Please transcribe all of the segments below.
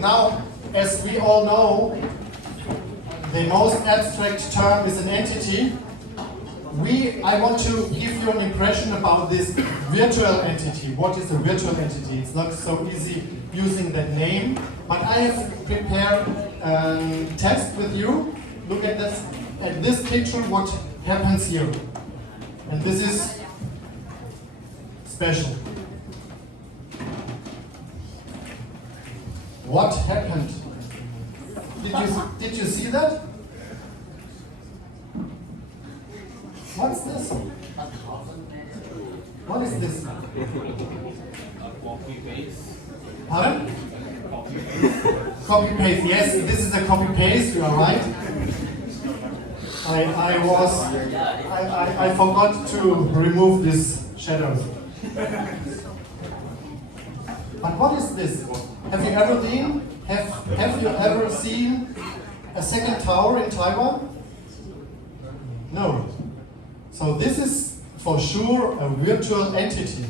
Now, as we all know, the most abstract term is an entity. I want to give you an impression about this virtual entity. What is a virtual entity? It's not so easy using that name, but I have prepared a test with you. Look at this picture, what happens here. And this is special. What happened? Did you see that? What's this? What is this? Copy paste. Pardon? Copy paste. Yes, this is a copy paste. You are right. I forgot to remove these shadows. But what is this? Have you ever seen a second tower in Taiwan? No. So this is for sure a virtual entity.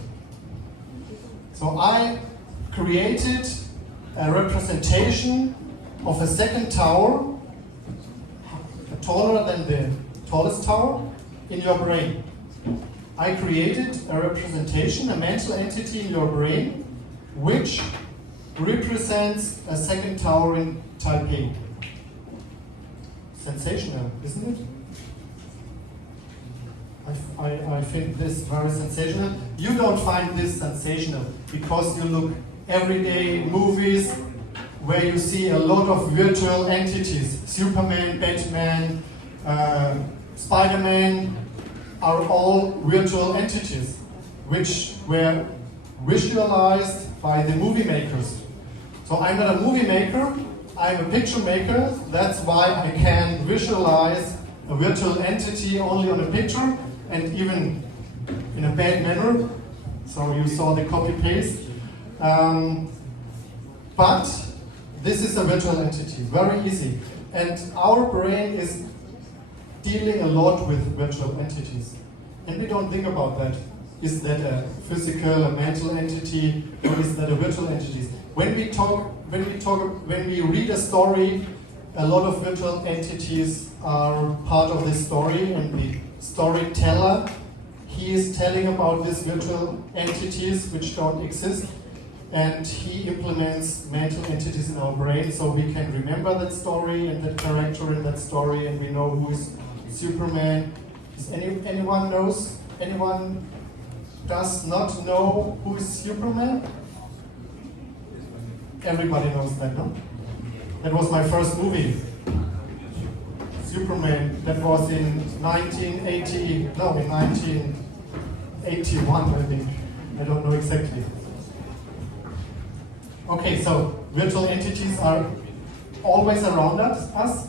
So I created a representation of a second tower, taller than the tallest tower, in your brain. I created a representation, a mental entity in your brain, which represents a second tower in Taipei. Sensational, isn't it? I think this very sensational. You don't find this sensational because you look every day movies where you see a lot of virtual entities. Superman, Batman, Spider-Man are all virtual entities which were visualized by the movie makers. So I'm not a movie maker, I'm a picture maker. That's why I can visualize a virtual entity only on a picture, and even in a bad manner. So you saw the copy-paste. But this is a virtual entity, very easy. And our brain is dealing a lot with virtual entities. And we don't think about that. Is that a physical, a mental entity, or is that a virtual entity? When we read a story, a lot of virtual entities are part of the story, and the storyteller, he is telling about these virtual entities which don't exist, and he implements mental entities in our brain so we can remember that story and that character in that story, and we know who is Superman. Anyone knows? Anyone does not know who is Superman? Everybody knows that, no? That was my first movie. Superman, that was in 1981, I think. I don't know exactly. Okay, so virtual entities are always around us.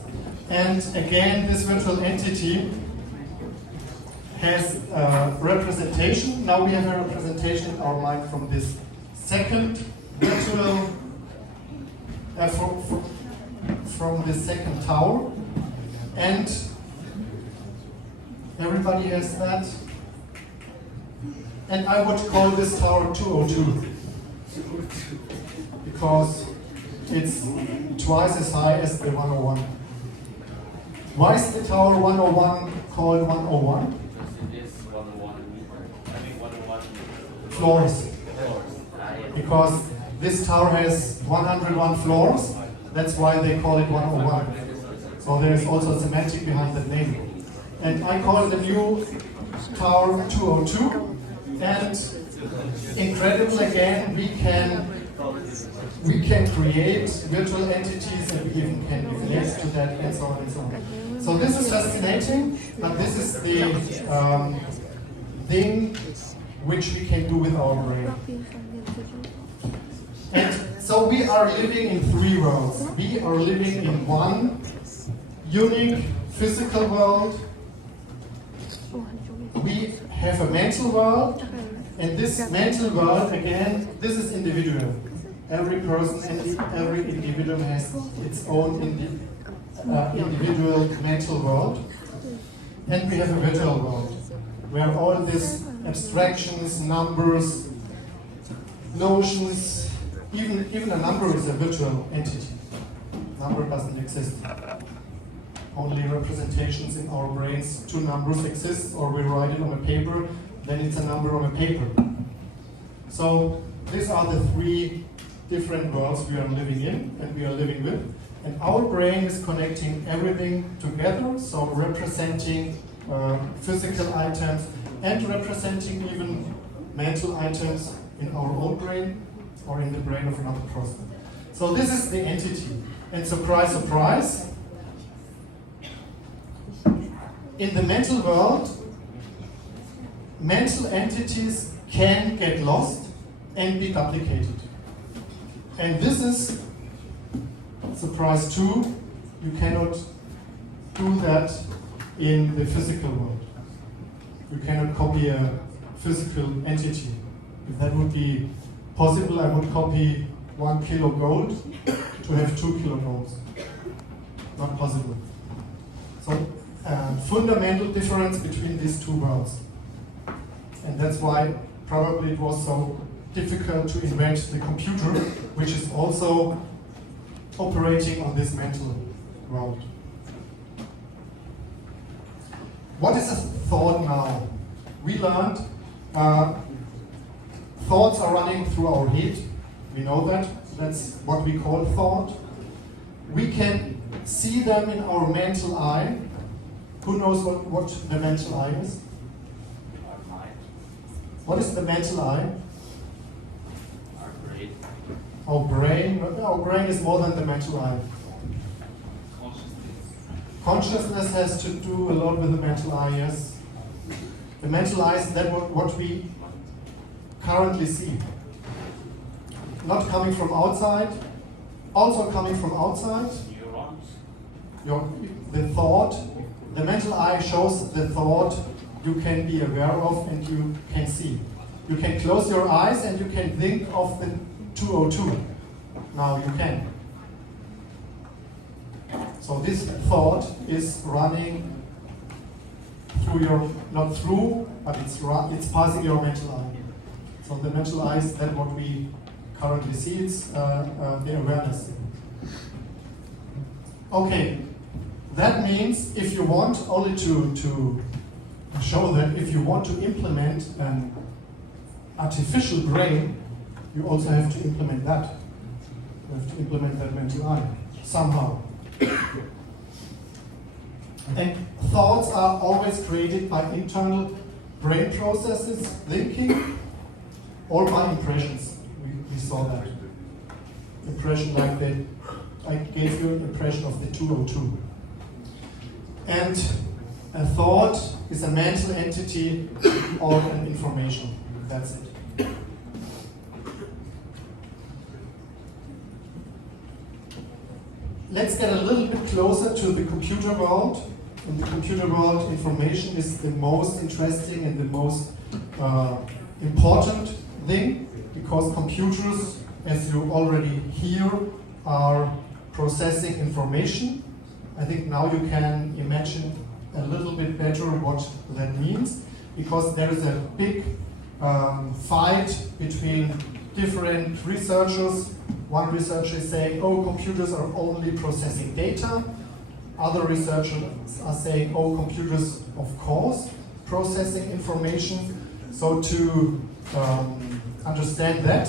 And again, this virtual entity has a representation. Now we have a representation in our mind from this second virtual, from the second tower. And everybody has that. And I would call this tower 202 because it's twice as high as the 101. Why is the tower 101 called 101? It is 101. I think 101 Floors. Because this tower has 101 floors, that's why they call it 101. So there is also a semantic behind that name. And I call it the new Tower 202. And incredible again, we can create virtual entities, and we even can give names to that, and so on and so on. So this is fascinating, but this is the thing which we can do with our brain. And so we are living in three worlds. We are living in one unique physical world. We have a mental world, and this mental world, again, this is individual. Every person and every individual has its own individual mental world. And we have a virtual world, where all these abstractions, numbers, notions, Even a number is a virtual entity. Number doesn't exist. Only representations in our brains, two numbers exist, or we write it on a paper, then it's a number on a paper. So these are the three different worlds we are living in and we are living with. And our brain is connecting everything together, so representing physical items and representing even mental items in our own brain or in the brain of another person. So this is the entity. And surprise, surprise, in the mental world, mental entities can get lost and be duplicated. And this is, surprise two, you cannot do that in the physical world. You cannot copy a physical entity. If that would be possible, I would copy 1 kilo gold to have 2 kilo golds. Not possible. So, fundamental difference between these two worlds. And that's why probably it was so difficult to invent the computer, which is also operating on this mental world. What is a thought now? We learned thoughts are running through our head. We know that. That's what we call thought. We can see them in our mental eye. Who knows what the mental eye is? Our mind, What is the mental eye? our brain, Our brain is more than the mental eye. consciousness. Consciousness has to do a lot with the mental eye, yes. The mental eye is that what we currently see. Not coming from outside, also coming from outside. Neurons. The thought, the mental eye shows the thought you can be aware of and you can see. You can close your eyes and you can think of the 202. Now you can. So this thought is running through your, not through, but it's passing your mental eye. So the mental eye is that what we currently see, it's the awareness. Okay, that means if you want only to show that if you want to implement an artificial brain, you also have to implement that. You have to implement that mental eye somehow. And thoughts are always created by internal brain processes, thinking, or by impressions. We saw that. Impression like that. I gave you an impression of the 202. And a thought is a mental entity or an information. That's it. Let's get a little bit closer to the computer world. In the computer world, information is the most interesting and the most important thing, because computers, as you already hear, are processing information. I think now you can imagine a little bit better what that means, because there is a big fight between different researchers. One researcher is saying, oh, computers are only processing data. Other researchers are saying, oh, computers, of course, processing information. So to understand that,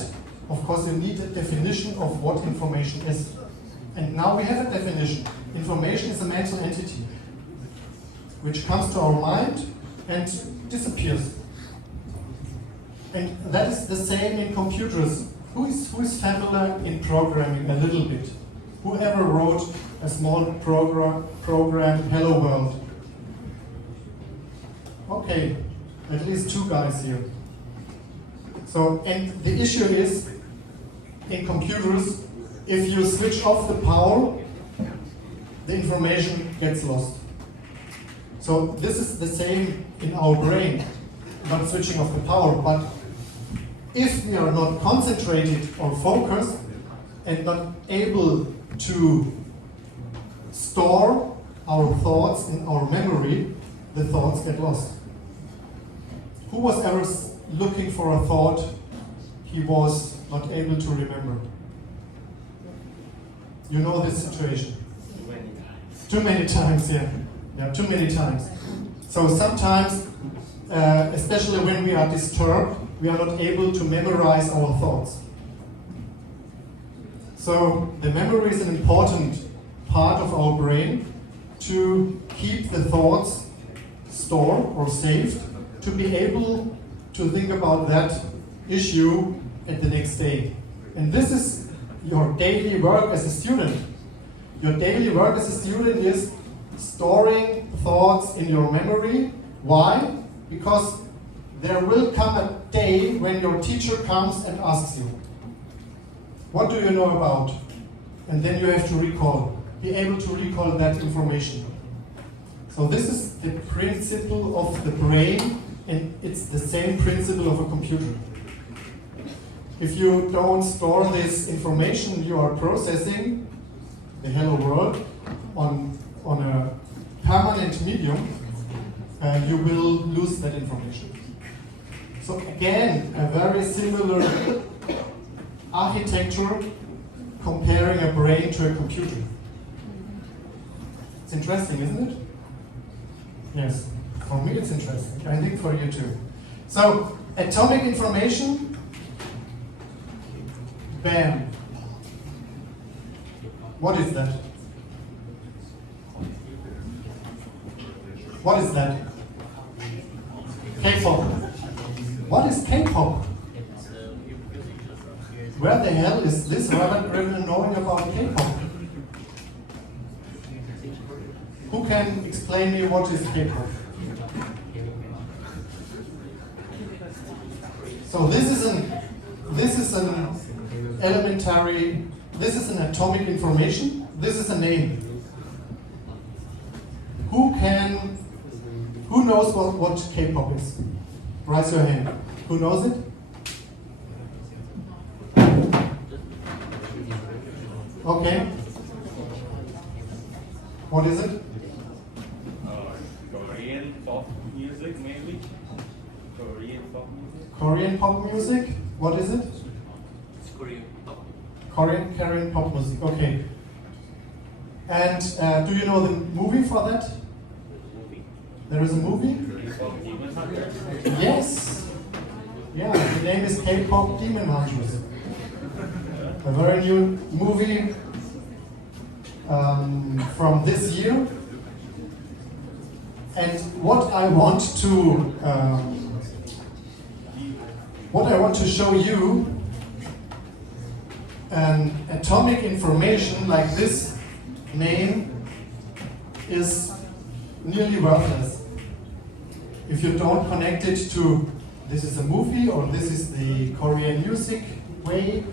of course, you need a definition of what information is. And now we have a definition. Information is a mental entity which comes to our mind and disappears. And that is the same in computers. Who is familiar in programming a little bit? Whoever wrote a small program, Hello World? Okay, at least two guys here. So, and the issue is, in computers, if you switch off the power, the information gets lost. So this is the same in our brain, not switching off the power, but if we are not concentrated or focused and not able to store our thoughts in our memory, the thoughts get lost. Who was ever looking for a thought he was not able to remember? You know this situation. Many times. Too many times, yeah. Yeah, too many times. So sometimes, especially when we are disturbed, we are not able to memorize our thoughts. So the memory is an important part of our brain to keep the thoughts stored or saved, to be able to think about that issue at the next day. And this is your daily work as a student. Your daily work as a student is storing thoughts in your memory. Why? Because there will come a day when your teacher comes and asks you, what do you know about? And then you have to recall, be able to recall that information. So this is the principle of the brain, and it's the same principle of a computer. If you don't store this information you are processing, the hello world, on a permanent medium, you will lose that information. So again, a very similar architecture comparing a brain to a computer. It's interesting, isn't it? Yes, for me it's interesting. I think for you too. So, atomic information, bam. What is that? What is that? K-pop. What is K-pop? Where the hell is this Robert Grimmel knowing about K-pop? Who can explain me what is K-pop? So this is an elementary, this is an atomic information, this is a name. Who knows what K-pop is? Raise your hand. Who knows it? Okay. What is it? Korean pop music, maybe? Korean pop music? Korean pop music? What is it? It's Korean pop. Korean pop music, okay. And do you know the movie for that? Movie. There is a movie? K-pop Demon Hunters? Yes. Yeah, the name is K-pop Demon Hunters. A very new movie from this year. And what I want to show you, an atomic information like this name is nearly worthless if you don't connect it to this is a movie or this is the Korean music way.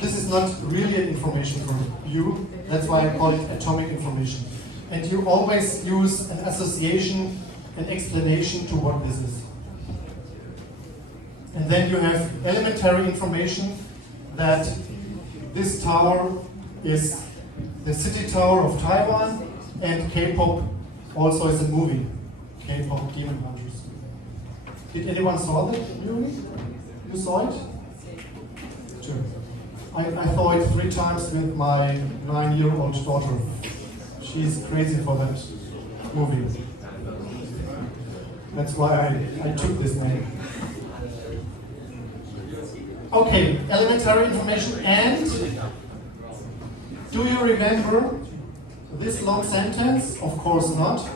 This is not really an information for you. That's why I call it atomic information. And you always use an association, an explanation to what this is. And then you have elementary information that this tower is the city tower of Taiwan, and K-pop also is a movie, K-pop Demon Hunters. Did anyone saw the movie? You saw it? Sure. I saw it 3 times with my 9-year-old daughter. She's crazy for that movie. That's why I took this name. Okay, elementary information. And do you remember this long sentence? Of course not,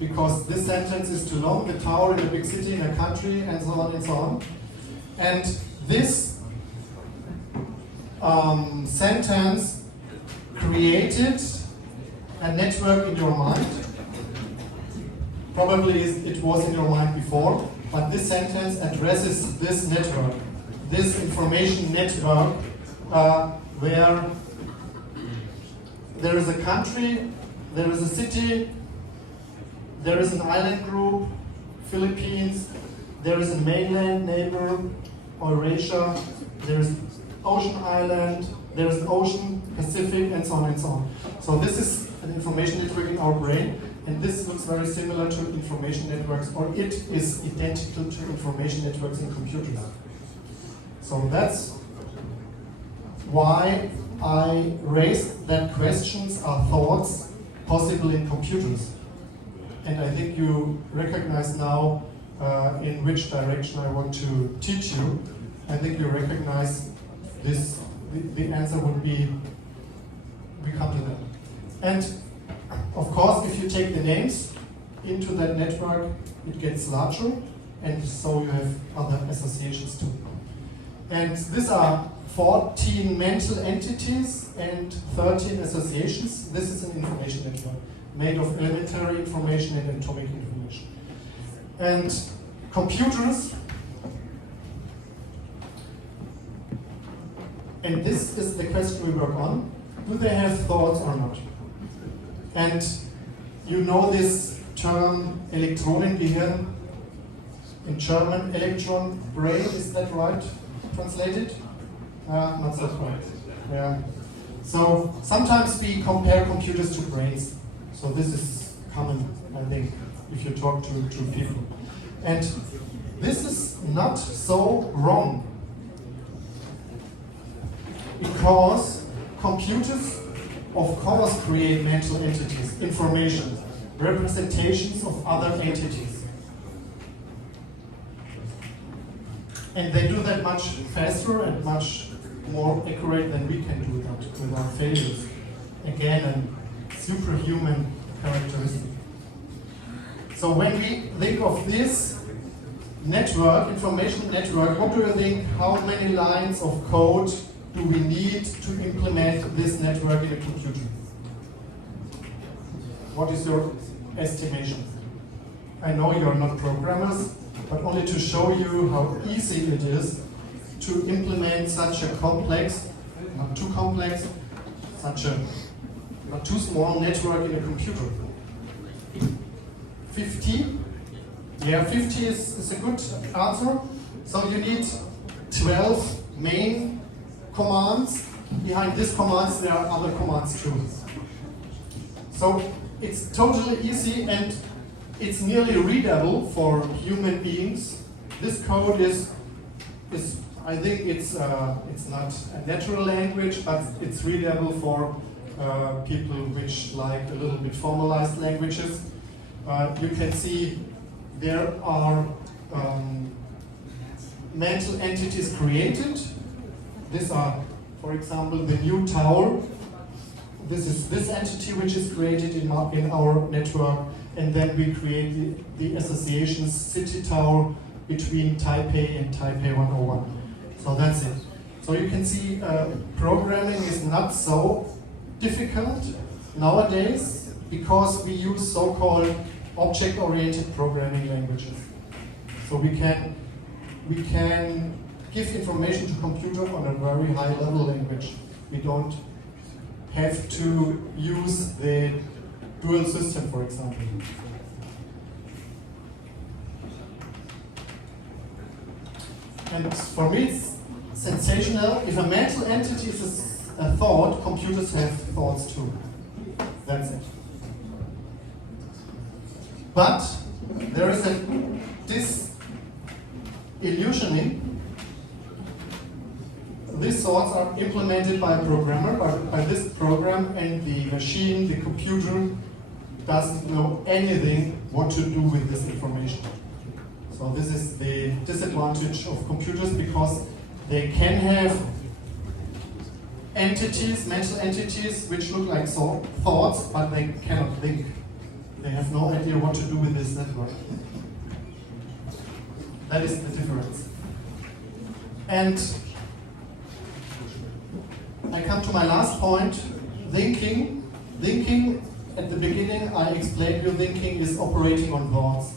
because this sentence is too long. The tower in a big city, in a country, and so on and so on. And this sentence created a network in your mind. Probably it was in your mind before, but this sentence addresses this network, this information network, where there is a country, there is a city, there is an island group, Philippines, there is a mainland neighbor, Eurasia, there is ocean island, there is an ocean, Pacific, and so on and so on. So this is an information network in our brain, and this looks very similar to information networks, or it is identical to information networks in computers. So that's why I raised that questions are thoughts possible in computers. And I think you recognize now in which direction I want to teach you. I think you recognize this, the answer would be, we come to that. And of course, if you take the names into that network, it gets larger, and so you have other associations too. And these are 14 mental entities and 13 associations. This is an information network made of elementary information and atomic information. And computers, and this is the question we work on, do they have thoughts or not? And you know this term Elektronengehirn, in German, electron brain, is that right translated? Not so right. Yeah. So sometimes we compare computers to brains. So this is common, I think, if you talk to people. And this is not so wrong, because computers of course create mental entities, information, representations of other entities. And they do that much faster and much more accurate than we can do that without failures. Again, a superhuman characteristic. So when we think of this network, information network, what do you think, how many lines of code do we need to implement this network in a computer? What is your estimation? I know you're not programmers, but only to show you how easy it is to implement such a complex, not too complex, such a not too small network in a computer. 50? Yeah, 50 is a good answer. So you need 12 main commands. Behind these commands there are other commands too. So it's totally easy and it's nearly readable for human beings. This code is I think it's not a natural language, but it's readable for people which like a little bit formalized languages. You can see there are mental entities created. These are, for example, the new tower. This is this entity which is created in our network, and then we create the associations City Tower between Taipei and Taipei 101. So that's it. So you can see programming is not so difficult nowadays because we use so-called object-oriented programming languages. So we can give information to computer on a very high level language. We don't have to use the dual system, for example. And for me it's sensational. If a mental entity is a thought, computers have thoughts too. That's it. But there is a disillusioning. These thoughts are implemented by a programmer, by this program, and the machine, the computer, doesn't know anything what to do with this information. So this is the disadvantage of computers, because they can have entities, mental entities, which look like thoughts, but they cannot think. They have no idea what to do with this network. That is the difference. And I come to my last point, thinking. Thinking, at the beginning I explained you, thinking is operating on thoughts.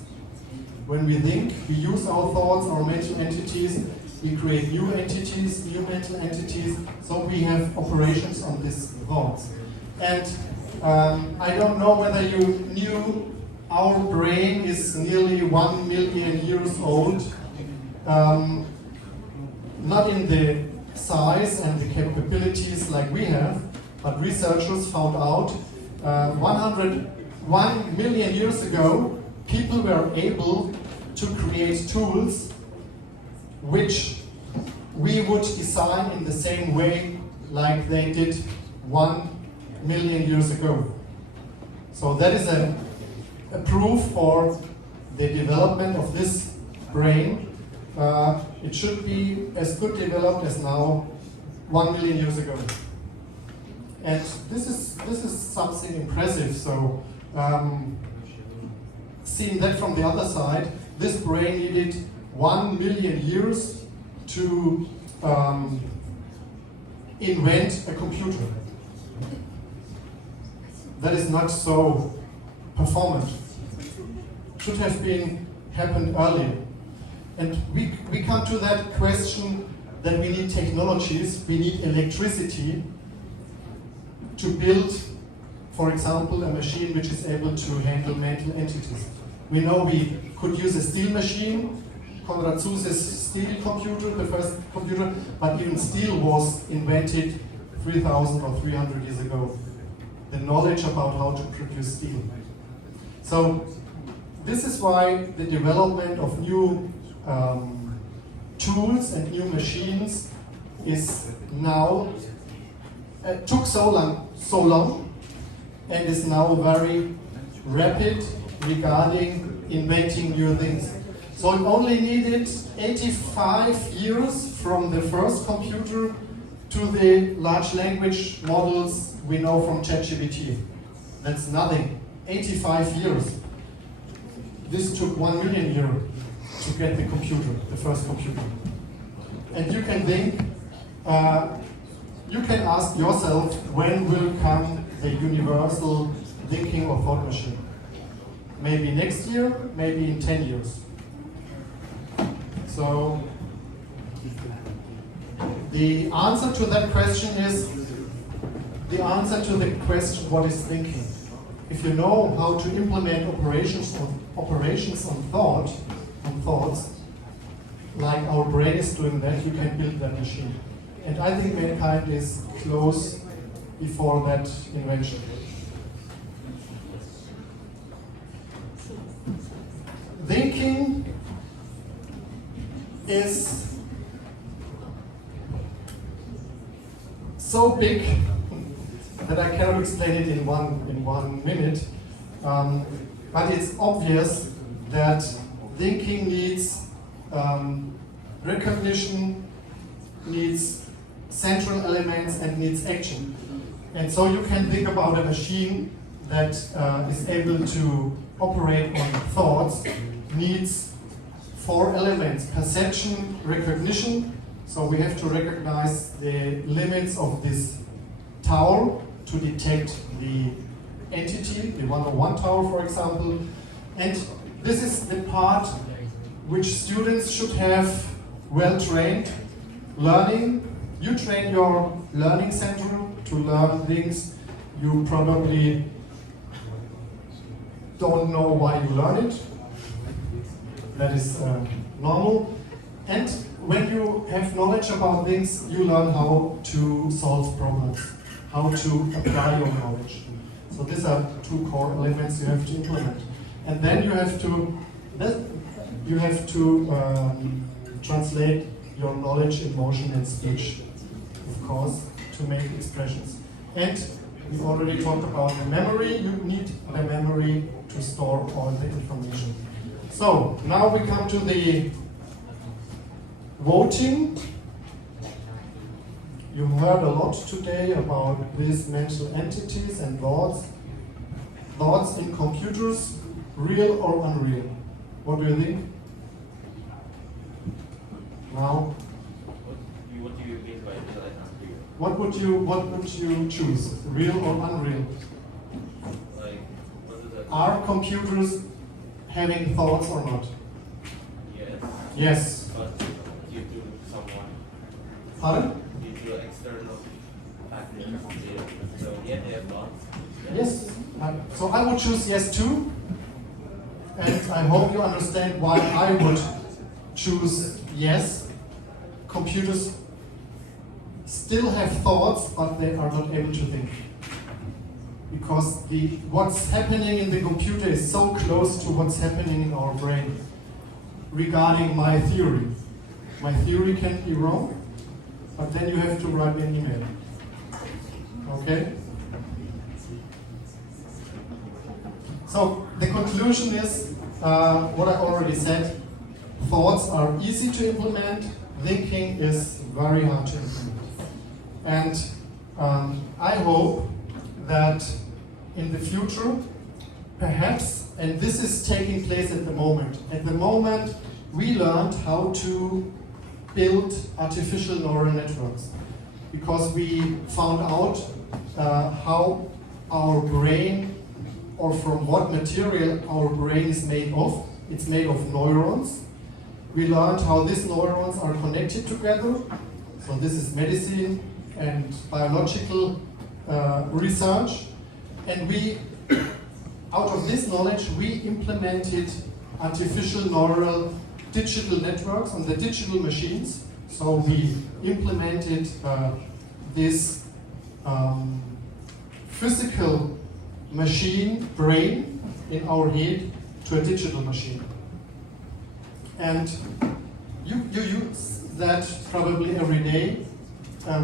When we think, we use our thoughts, our mental entities, we create new entities, new mental entities, so we have operations on these thoughts. And I don't know whether you knew our brain is nearly 1 million years old. Not in the size and the capabilities like we have, but researchers found out 101 million years ago, people were able to create tools which we would design in the same way like they did 1 million years ago. So that is a proof for the development of this brain. It should be as good developed as now 1 million years ago. And this is something impressive. So seeing that from the other side, this brain needed 1 million years to invent a computer. That is not so performant. Should have been happened earlier. And we come to that question that we need technologies, we need electricity to build, for example, a machine which is able to handle mental entities. We know we could use a steel machine, Konrad Zuse's steel computer, the first computer, but even steel was invented 3,000 or 300 years ago. The knowledge about how to produce steel. So this is why the development of new tools and new machines is now took so long and is now very rapid regarding inventing new things. So it only needed 85 years from the first computer to the large language models we know from ChatGPT. That's nothing. 85 years. This took 1 million years to get the computer, the first computer. And you can think, you can ask yourself, when will come the universal thinking or thought machine? Maybe next year, maybe in 10 years. So the answer to that question is the answer to the question, what is thinking? If you know how to implement operations on thoughts, like our brain is doing that, you can build that machine. And I think mankind is close before that invention. Thinking is so big that I cannot explain it in one minute. But it's obvious that thinking needs recognition, needs central elements, and needs action. And so you can think about a machine that is able to operate on thoughts, needs 4 elements: perception, recognition. So we have to recognize the limits of this tower to detect the entity, the 101 tower, for example. And this is the part which students should have well trained. Learning, you train your learning center to learn things you probably don't know why you learn it. That is normal. And when you have knowledge about things, you learn how to solve problems, how to apply your knowledge. So these are 2 core elements you have to implement. And then you have to translate your knowledge in motion and speech, of course, to make expressions. And we already talked about the memory. You need the memory to store all the information. So now we come to the voting. You heard a lot today about these mental entities and thoughts. Thoughts in computers, real or unreal? What do you think? Now, What do you mean by real and unreal? what would you choose? Real or unreal? Like, what is that? Are computers having thoughts or not? Yes. Yes. But due to someone, Pardon? due to external factors, so yeah, they have thoughts. Yes. So I would choose yes too. And I hope you understand why I would choose yes. Computers still have thoughts, but they are not able to think. Because what's happening in the computer is so close to what's happening in our brain. Regarding my theory. My theory can be wrong, but then you have to write me an email. Okay? So the conclusion is what I already said. Thoughts are easy to implement, thinking is very hard to implement. And I hope that in the future, perhaps, and this is taking place at the moment we learned how to build artificial neural networks because we found out how our brain, or from what material our brain is made of. It's made of neurons. We learned how these neurons are connected together. So this is medicine and biological research. And we, out of this knowledge, we implemented artificial neural digital networks on the digital machines. So we implemented this physical machine brain in our head to a digital machine. And you use that probably every day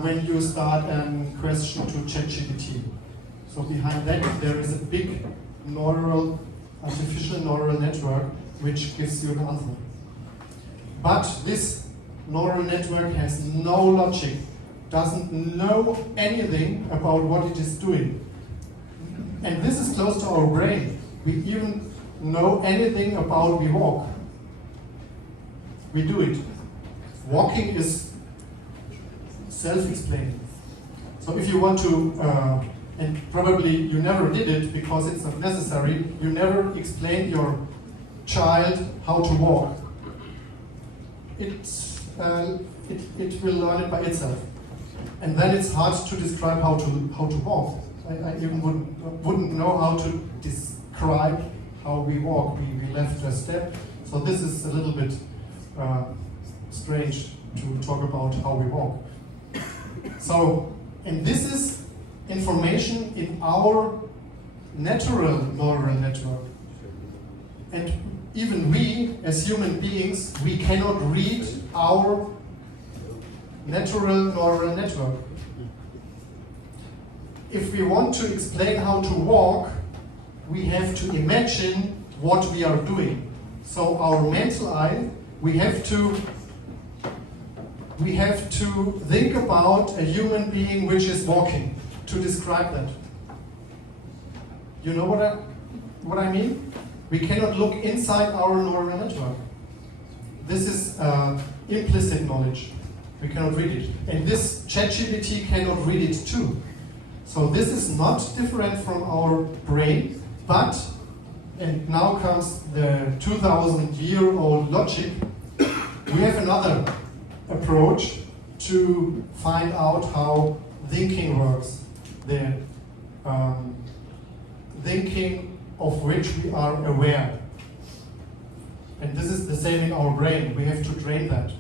when you start a question to ChatGPT. So behind that there is a big artificial neural network which gives you an answer. But this neural network has no logic, doesn't know anything about what it is doing. And this is close to our brain. We even know anything about we walk. We do it. Walking is self-explaining. So if you want to, and probably you never did it because it's not necessary, you never explained your child how to walk. It will learn it by itself. And then it's hard to describe how to walk. I even wouldn't know how to describe how we walk. We left a step. So this is a little bit strange to talk about how we walk. So, and this is information in our natural neural network. And even we, as human beings, we cannot read our natural neural network. If we want to explain how to walk, we have to imagine what we are doing. So our mental eye, we have to think about a human being which is walking to describe that. You know what I mean? We cannot look inside our neural network. This is implicit knowledge. We cannot read it. And this ChatGPT cannot read it too. So this is not different from our brain, but, and now comes the 2,000-year-old logic, we have another approach to find out how thinking works. The thinking of which we are aware. And this is the same in our brain. We have to train that.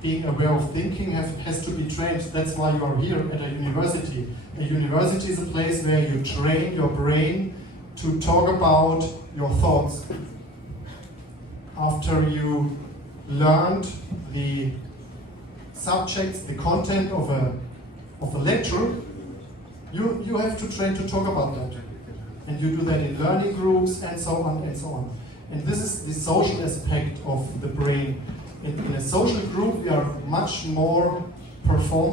Being aware of thinking has to be trained. That's why you are here at a university. A university is a place where you train your brain to talk about your thoughts. After you learned the subjects, the content of a lecture, you have to train to talk about that. And you do that in learning groups and so on and so on. And this is the social aspect of the brain. In a social group, we are much more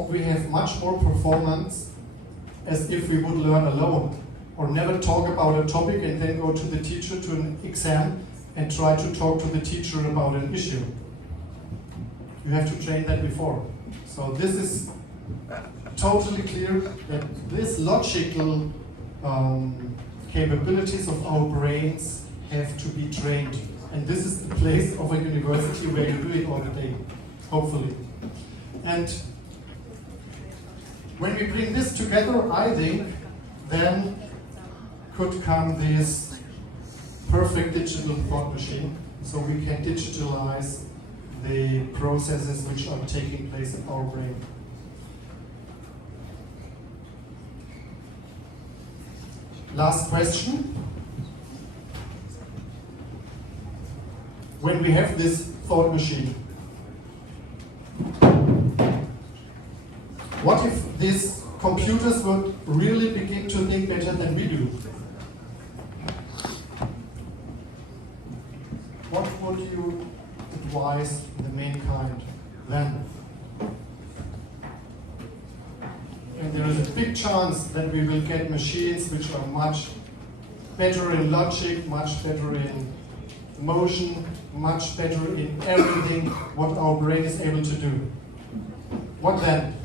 we have much more performance as if we would learn alone, or never talk about a topic and then go to the teacher to an exam and try to talk to the teacher about an issue. You have to train that before. So this is totally clear that this logical capabilities of our brains have to be trained. And this is the place of a university where you do it all the day, hopefully. And when we bring this together, I think, then could come this perfect digital thought machine, so we can digitalize the processes which are taking place in our brain. Last question. When we have this thought machine, what if this computers would really begin to think better than we do. What would you advise the mankind then? And there is a big chance that we will get machines which are much better in logic, much better in motion, much better in everything what our brain is able to do. What then?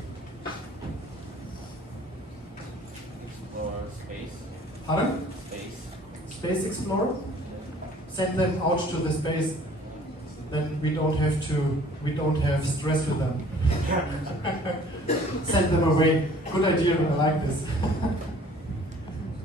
Explore space. Pardon? Space. Space explorer? Send them out to the space, then we don't have stress with them. Send them away. Good idea, I like this.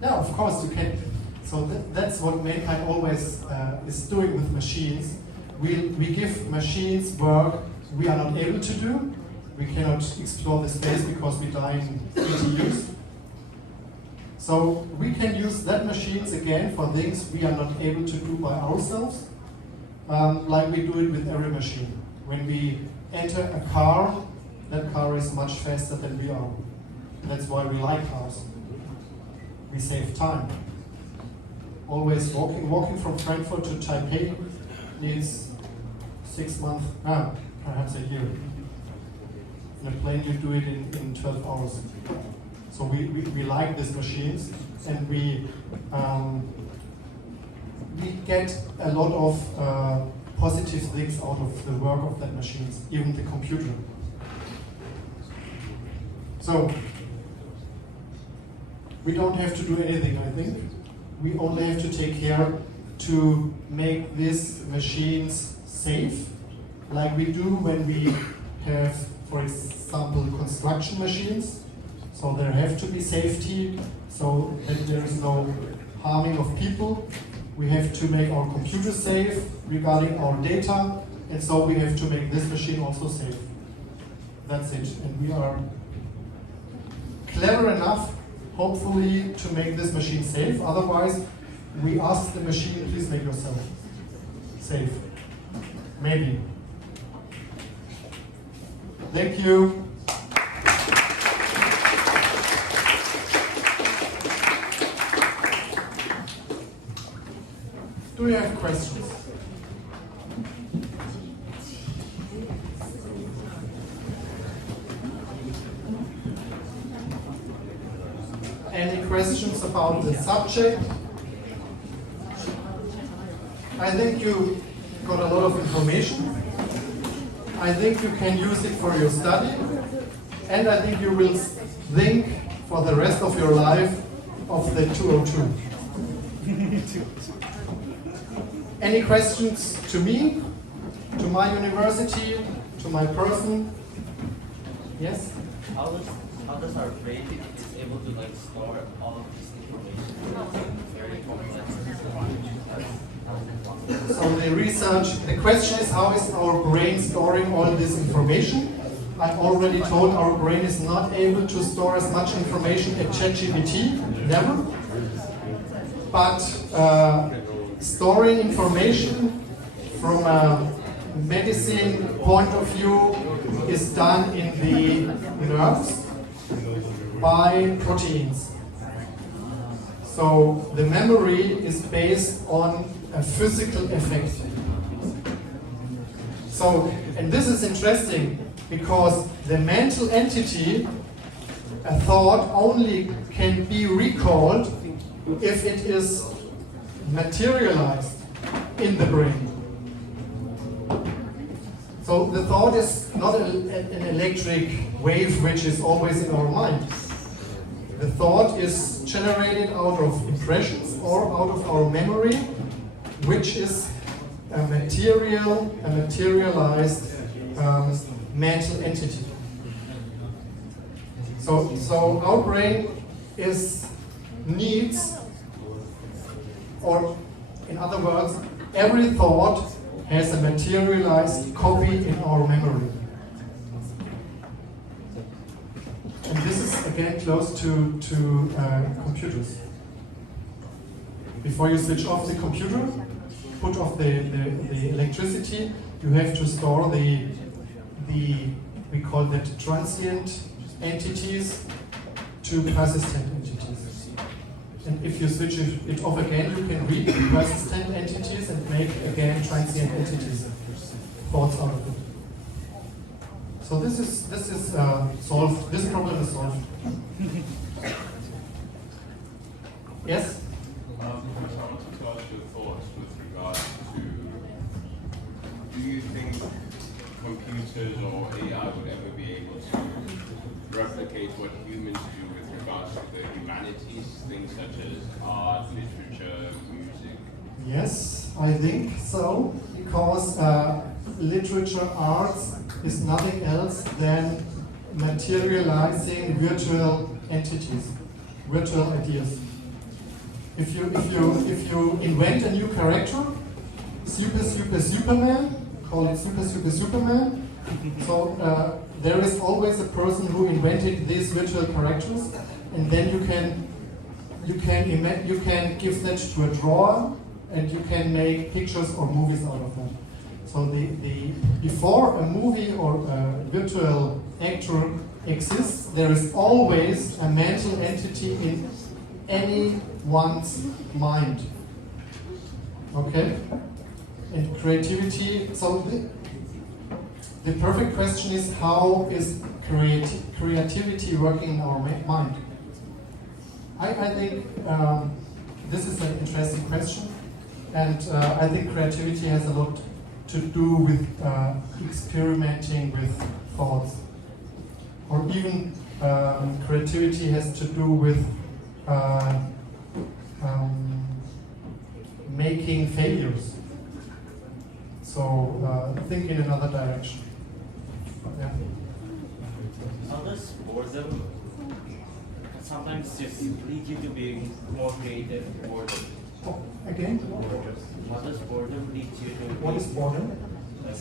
Yeah, of course you can. So that's what mankind always is doing with machines. We give machines work we are not able to do. We cannot explore the space because we die in 80 years. So we can use that machines again for things we are not able to do by ourselves, like we do it with every machine. When we enter a car, that car is much faster than we are. That's why we like cars. We save time. Always walking from Frankfurt to Taipei needs 6 months, perhaps a year. In a plane you do it in 12 hours. So we like these machines, and we get a lot of positive things out of the work of that machines, even the computer. So we don't have to do anything, I think. We only have to take care to make these machines safe, like we do when we have, for example, construction machines. So there have to be safety, so that there is no harming of people. We have to make our computer safe regarding our data, and so we have to make this machine also safe. That's it. And we are clever enough, hopefully, to make this machine safe. Otherwise, we ask the machine, please make yourself safe. Maybe. Thank you. Do you have questions? Any questions about the subject? I think you got a lot of information. I think you can use it for your study. And I think you will think for the rest of your life of the 202. Any questions to me, to my university, to my person? Yes? How does our brain is able to like store all of this information? Very complex. So the research, the question is, how is our brain storing all this information? I already told our brain is not able to store as much information at ChatGPT, never. But storing information from a medicine point of view is done in the nerves by proteins. So the memory is based on a physical effect. So, and this is interesting because the mental entity, a thought, only can be recalled if it is materialized in the brain. So the thought is not an electric wave which is always in our mind. The thought is generated out of impressions or out of our memory, which is a materialized mental entity. So our brain needs, or in other words, every thought has a materialized copy in our memory. And this is again close to computers. Before you switch off the computer, put off the electricity, you have to store we call that transient entities to persistent entities. And if you switch it off again, you can read persistent entities and make again transient entities, thoughts out of it. So this is solved. This problem is solved. Yes. I wanted to ask your thoughts with regard to, do you think computers or AI would ever be able to replicate what humans do with regards to the humanities, things such as art, literature, music? Yes, I think so, because literature arts is nothing else than materializing virtual entities, virtual ideas. If you invent a new character, Superman, call it Superman. So there is always a person who invented these virtual characters, and then you can give that to a drawer, and you can make pictures or movies out of that. So before a movie or a virtual actor exists, there is always a mental entity in anyone's mind. Okay? And creativity, so the perfect question is, how is creativity working in our mind? I think this is an interesting question, and I think creativity has a lot to do with experimenting with thoughts. Or even creativity has to do with making failures. So think in another direction. Yeah. How does boredom sometimes just lead you to being more creative? Boredom. Oh, again? How does boredom lead you to? What is boredom?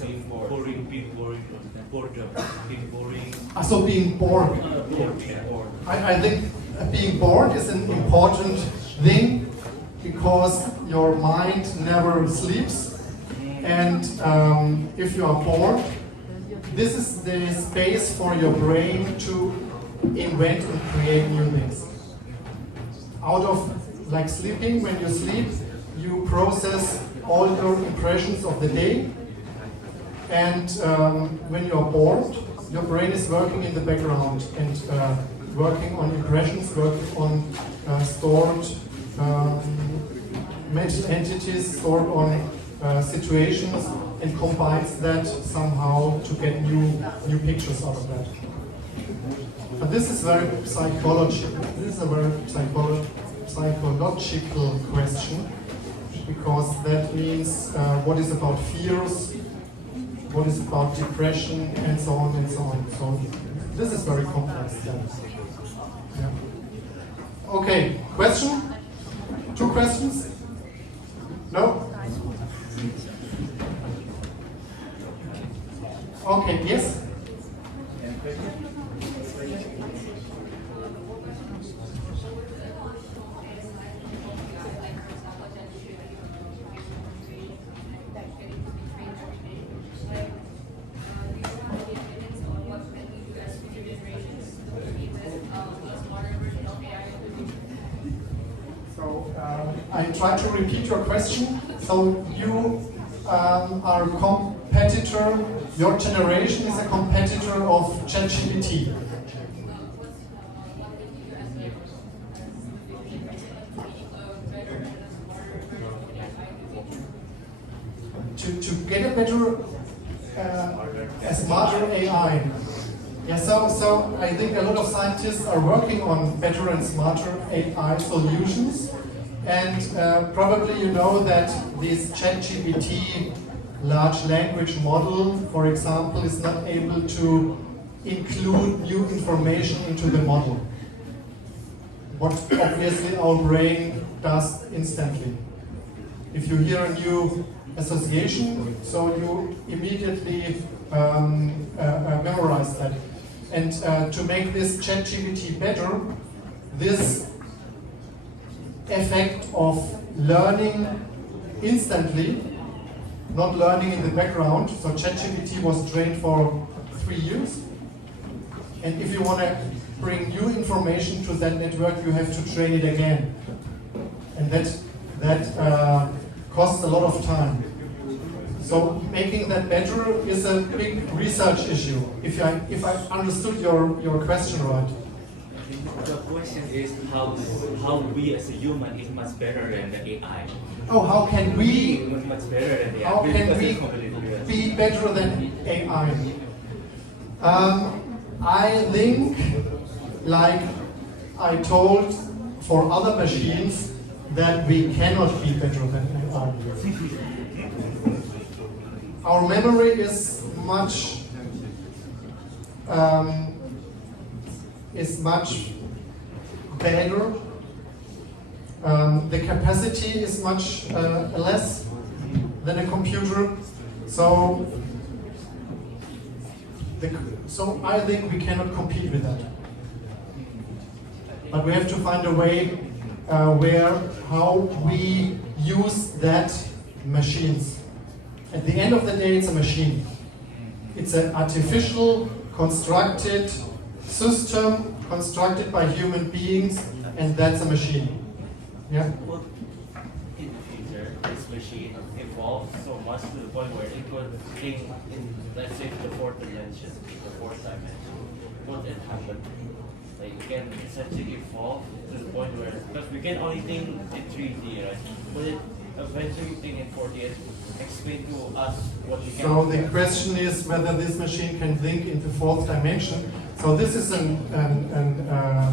Being bored. Being boring. Boredom. Being boring. So being bored. Being bored. I think being bored is an important thing because your mind never sleeps. And if you are bored, this is the space for your brain to invent and create new things. Out of, like sleeping, when you sleep, you process all your impressions of the day. And when you're bored, your brain is working in the background and working on impressions, working on stored mental entities, stored on situations, and combines that somehow to get new pictures out of that. But this is very psychological. This is a very psychological question, because that means what is about fears, what is about depression, and so on and so on. So this is very complex. Yeah. Okay, question? 2 questions? No? Okay, yes? I try to repeat your question. So you are a competitor, your generation is a competitor of ChatGPT. To get a better, a smarter AI. Yeah, so I think a lot of scientists are working on better and smarter AI solutions. And probably you know that this ChatGPT large language model, for example, is not able to include new information into the model. What obviously our brain does instantly. If you hear a new association, so you immediately memorize that. And to make this ChatGPT better, this effect of learning instantly, not learning in the background. So ChatGPT was trained for 3 years. And if you want to bring new information to that network, you have to train it again. And that costs a lot of time. So making that better is a big research issue, if I understood your question right. The question is how we as a human is much better than the AI. Oh, how can we Much better than the AI. How can because we it's completely different. be better than AI? I think, like I told for other machines, that we cannot be better than AI. Our memory is much better. The capacity is much less than a computer. So I think we cannot compete with that. But we have to find a way how we use that machines. At the end of the day, it's a machine. It's an artificial, constructed system, constructed by human beings, and that's a machine. Yeah? Well, in the future, this machine evolves so much to the point where it could think in, let's say, the fourth dimension, the fourth dimension. Would it happen? Like, we can essentially evolve to the point where, because we can only think in 3D, right? Would it eventually think in 4D and explain to us what we can So do? the question is whether this machine can think in the fourth dimension. So this is a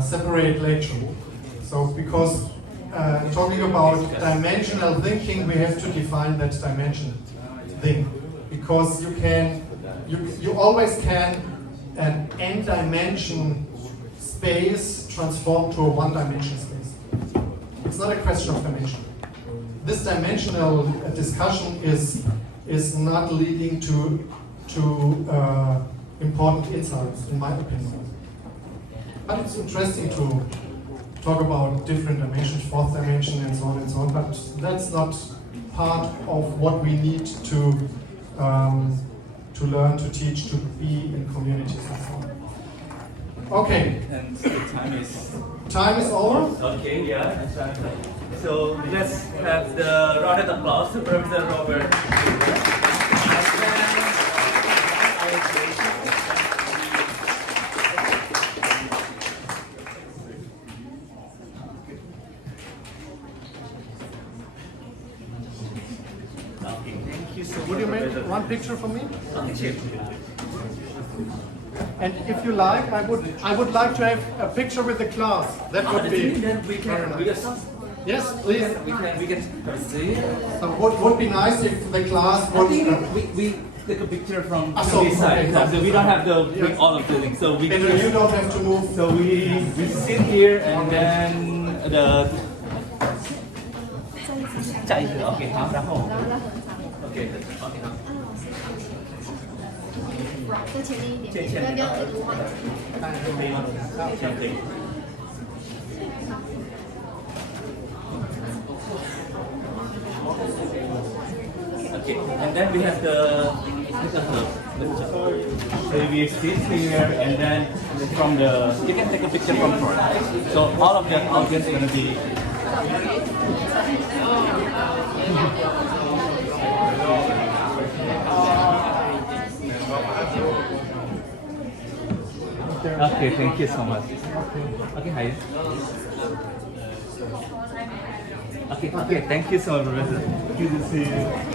separate lecture. So because talking about dimensional thinking, we have to define that dimension thing. Because you always can an n-dimension space transform to a one-dimension space. It's not a question of dimension. This dimensional discussion is not leading to important insights, in my opinion. But it's interesting to talk about different dimensions, fourth dimension, and so on and so on. But that's not part of what we need to learn, to teach, to be in communities and so on. Okay, And the time is time is over. okay, yeah. So let's have the round of applause to Professor Robert. Okay, thank you so much. Would you make Professor. one picture for me? Okay, sure. And if you like, I would like to have a picture with the class. That I would think be that we very can, nice. Yes, please. we can have a see. So what would be nice if the class I would. think we take a picture from Ah, so, this side. okay, So we don't have to yes. bring all of the things. So we And you don't have to move. so we sit here and then the 站一个 OK 好，然后 OK OK 好。再前面一点，前面不要给读话。可以吗？这样可以。Okay, and then we have the so we sit here and then from the you can take a picture from front. So all of the audience is gonna be Okay, thank you so much. Okay, hi. Okay, thank you so much, Professor. Good to see you.